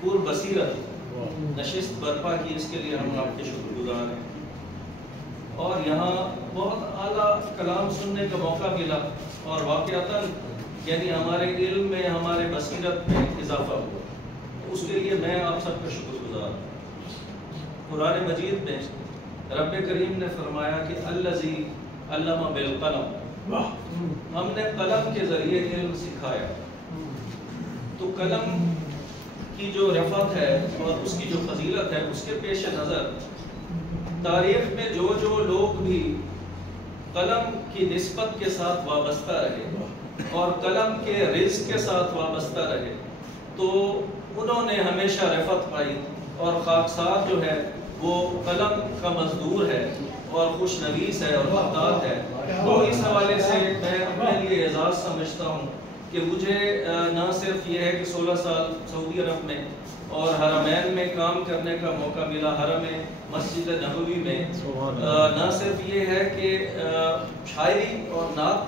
پور بصیرت نشست برپا کی، اس کے لیے ہم آپ کے شکر گزار ہیں، اور یہاں بہت اعلیٰ کلام سننے کا موقع ملا، اور واقعتاً یعنی ہمارے علم میں، ہمارے بصیرت میں اضافہ ہوا، اس کے لیے میں آپ سب کا شکر گزار ہوں۔ قرآن مجید میں رب کریم نے فرمایا کہ الذی علم بالقلم، ہم نے قلم کے ذریعے علم سکھایا۔ تو قلم کی جو رفعت ہے اور اس کی جو فضیلت ہے، اس کے پیش نظر تاریخ میں جو لوگ بھی قلم کی نسبت کے ساتھ وابستہ رہے اور قلم کے رزق کے ساتھ وابستہ رہے، تو انہوں نے ہمیشہ رفعت پائی، اور خاکسار جو ہے وہ قلم کا مزدور ہے اور خوش نویس ہے اور خطاط ہے۔ تو اس حوالے سے میں اپنے لیے اعزاز سمجھتا ہوں کہ مجھے نہ صرف یہ ہے کہ 16 سال سعودی عرب میں اور حرمین میں کام کرنے کا موقع ملا، حرم مسجد نبوی میں، نہ صرف یہ ہے کہ شاعری اور نعت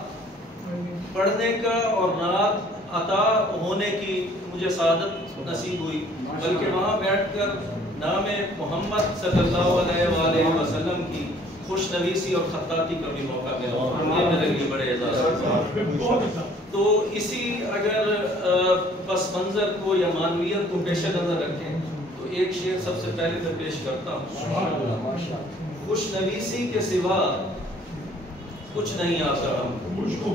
پڑھنے کا اور نعت عطا ہونے کی مجھے سعادت نصیب ہوئی، بلکہ وہاں بیٹھ کر نام محمد صلی اللہ علیہ وآلہ وسلم کی خوش نویسی اور خطاطی کا بھی موقع ملا، یہ میرے لیے بڑے اعزاز ہے۔ تو اسی اگر پس منظر کو یا معنویت کو پیش نظر رکھیں تو ایک شعر سب سے پہلے میں پیش کرتا ہوں۔ خوش نویسی کے سوا کچھ نہیں آتا ہم کو،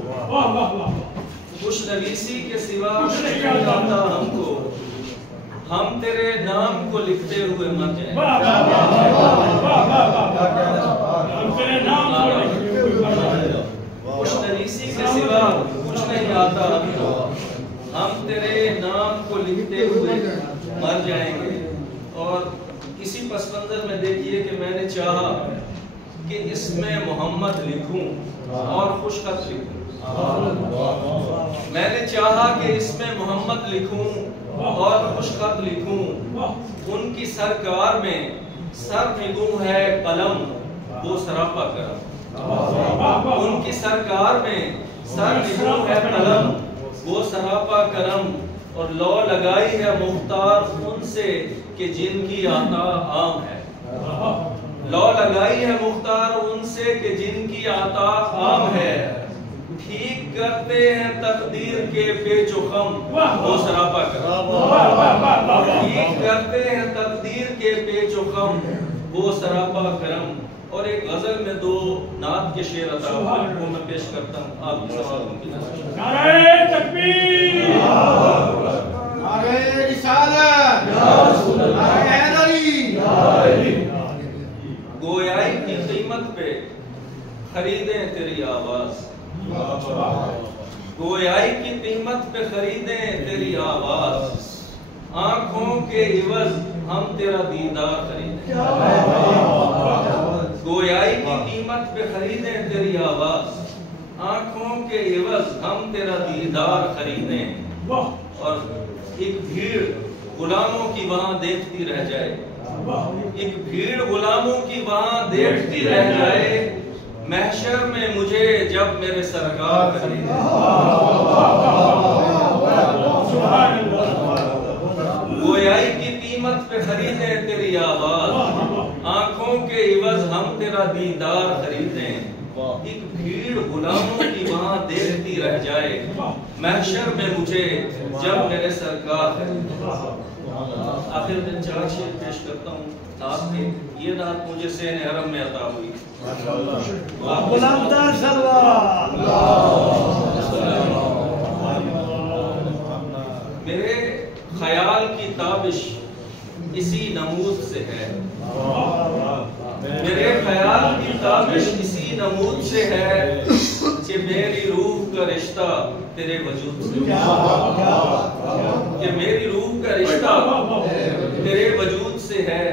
خوش نویسی کے سوا کچھ نہیں آتا ہم کو، ہم تیرے نام کو لکھتے ہوئے مر جائیں۔ خوش نویسی کے سوا کچھ نہیں آتا ہم کو، ہم تیرے نام کو لکھتے ہوئے مر جائیں گے۔ اور اسی پس منظر میں دیکھیے کہ میں نے چاہا کہ اس میں محمد لکھوں اور خوش خط لکھوں، میں نے چاہا کہ اس میں محمد لکھوں اور خوش خط لکھوں، ان کی سرکار میں سر نگوں ہے قلم وہ سراپا کرم، ان کی سرکار میں سر نگوں ہے قلم وہ سراپا کرم، اور لو لگائی ہے مختار ان سے کہ جن کی عطا عام ہے، لو لگائی ہے مختار ان سے کہ جن کی عطا عام ہے، ٹھیک کرتے ہیں تقدیر کے پیچ و خم وہ سراپا کرم، ٹھیک کرتے ہیں تقدیر کے پیچ و خم وہ سراپا کرم۔ اور ایک غزل میں 2 نعت کے شعر عطا ہوئے، وہ میں پیش کرتا ہوں آپ کے سوالوں کی نظر۔ نعرہ تکبیر، نعرہ رسالت، نعرہ حیدری۔ گویائی کی قیمت پہ خریدیں تیری آواز، گویائی کی قیمت پہ خریدیں تیری آواز، آنکھوں کے عوض ہم تیرا دیدار خریدیں، گویائی کی قیمت پہ خریدیں تیری آواز، آنکھوں کے عوض ہم تیرا دیدار خریدیں، اور ایک بھیڑ غلاموں کی وہاں دیکھتی رہ جائے، ایک بھیڑ غلاموں کی وہاں دیکھتی رہ جائے، محشر میں مجھے جب میرے سرکار خریدیں، گویائی کی قیمت پہ خریدیں تیری آواز، آنکھوں کے عوض ہم تیرا دیدار خریدیں، ایک بھیڑ غلاموں کی وہاں دیکھتی رہ جائے، محشر میں مجھے جب میرے سرکار خریدیں۔ آخر میں 4 شعر پیش کرتا ہوں نعت کے، یہ نعت مجھے سین حرم میں عطا ہوئی۔ میرے خیال کی تابش اسی نمود سے ہے، میرے خیال کی تابش اسی نمود سے ہے کہ میری روح کا رشتہ تیرے وجود سے، کہ میری روح کا رشتہ تیرے وجود سے ہے،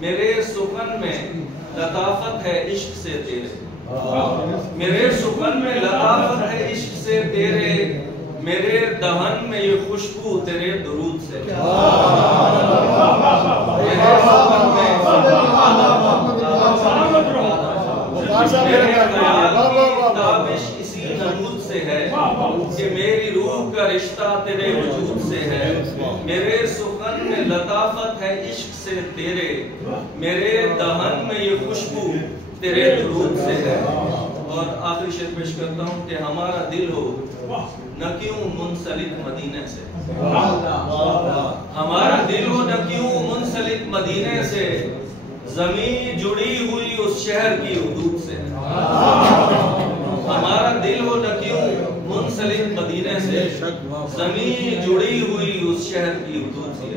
میرے سخن میں لطافت ہے عشق سے تیرے، میرے سخن میں لطافت ہے عشق سے تیرے، میرے دہن میں یہ خوشبو تیرے درود سے، میرے سخن میں میرے خیال کی تابش اسی نمود سے ہے کہ میری روح کا رشتہ تیرے وجود سے ہے، میرے سخن میں لطافت ہے عشق سے تیرے، میرے دہن میں یہ خوشبو تیرے درود سے ہے۔ اور آخری شعر پیش کرتا ہوں کہ ہمارا دل ہو نہ کیوں منسلک مدینے سے، ہمارا دل ہو نہ کیوں منسلک مدینے سے، زمین جڑی ہوئی اس شہر کی حدود سے، ہمارا دل ہو نہ کیوں منسلک مدینے سے، زمین جڑی ہوئی اس شہر کی حدود سے۔